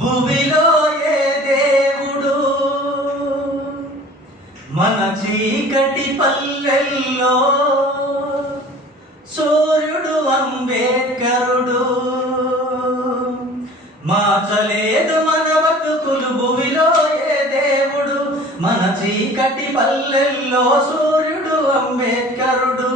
భూమిలో ఏ దేవుడు మన చీకటి పల్లెల్లో సూర్యుడు అంబేద్కరుడు మార్చలేదు మన బతుకులు భూమిలో ఏ దేవుడు మన చీకటి పల్లెల్లో సూర్యుడు అంబేద్కరుడు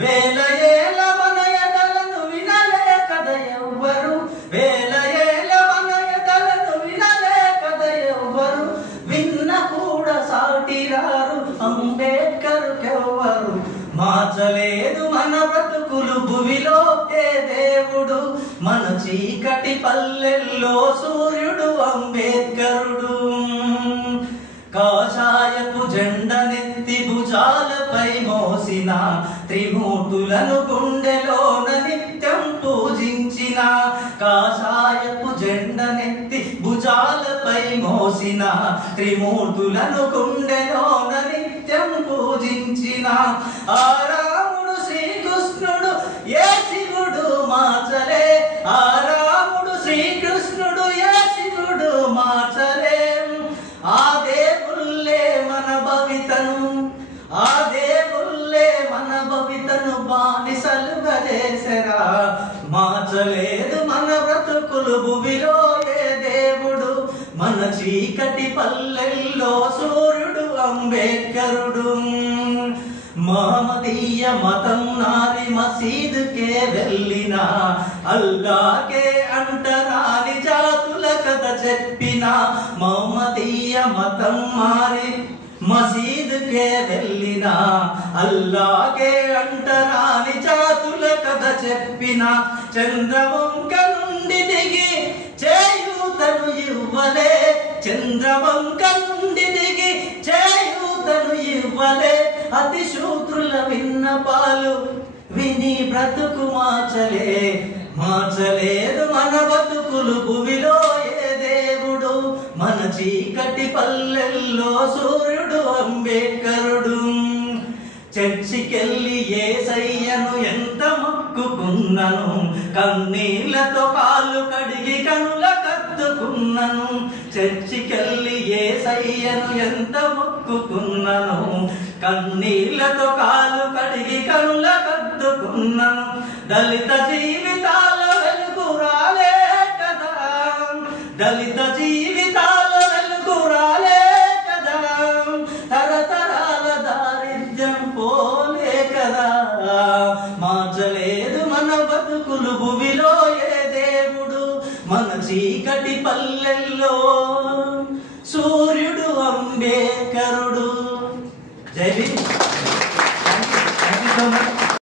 వేల ఏల మన ఎదలను వినలే కథ ఎవ్వరు వేల ఏల మన ఎదలను వినలే కథ ఎవ్వరు విన్న కూడా సాటిరారు అంబేద్కరుకెవ్వరు మార్చలేదు మన బ్రతుకులు భూమిలో ఏ దేవుడు మన చీకటి పల్లెల్లో సూర్యుడు అంబేద్కరుడు కాషాయపు జెండనెత్తి భుజాలపై మోసిన త్రిమూర్తులను గుండెలోన నిత్యం పూజించిన కాషాయపు జెండనెత్తి భుజాలపై మోసిన త్రిమూర్తులను గుండెలోన నిత్యం పూజించిన ఆ రాముడు శ్రీకృష్ణుడు ఏ శివుడు మార్చలే ఆ రాముడు శ్రీకృష్ణుడు ఏ శివుడు మార్చలే ఆ దేవుళ్ళే మన భవితను ఆ దేవుళ్ళే మన భవితను బానిసలుగా చేసరా మార్చలేదు మన బ్రతుకులు భూమిలో ఏ దేవుడు మన చీకటి పల్లెల్లో సూర్యుడు అంబేద్కరుడు మహమ్మదీయ మతం నారి మసీదుకే వెళ్ళిన అల్లాకే అంటరాని జాతుల కథ చెప్పిన మహమ్మదీయ మతం మారి మసీదుకే వెళ్ళిన అల్లాకే అంటరాని జాతుల కథ చెప్పిన చంద్రవంక నుండి దిగి చేయూతను ఇవ్వలే చంద్రవంక నుండి దిగి చేయూతను ఇవ్వలే అతి శూద్రుల విన్నపాలు విని బ్రతుకు మార్చలేదు మన బతుకులు భూమిలో ఏ దేవుడు మన చీకటి పల్లెల్లో సూర్యుడు అంబేద్కరుడు చర్చికెళ్ళి యేసయ్యను ఎంత మొక్కుకున్నను కన్నీళ్లతో కాళ్ళు కడిగి కనుల కత్తుకున్నను చర్చికెళ్ళి యేసయ్యను ఎంత మొక్కుకున్నను కన్నీళ్లతో కాళ్ళు కడిగి కనుల కత్తుకున్నను దళిత జీవితాల వెలుగు రాలే కదా దళిత జీవితాల వెలుగు రాలే కదా తరతరాల దారిద్ర్యం పోలే కదా మార్చలేదు మన బతుకులు భూమిలో ఏ దేవుడు మన చీకటి పల్లెల్లో సూర్యుడు అంబేద్కరుడు జై భీమ్. Thank you so much.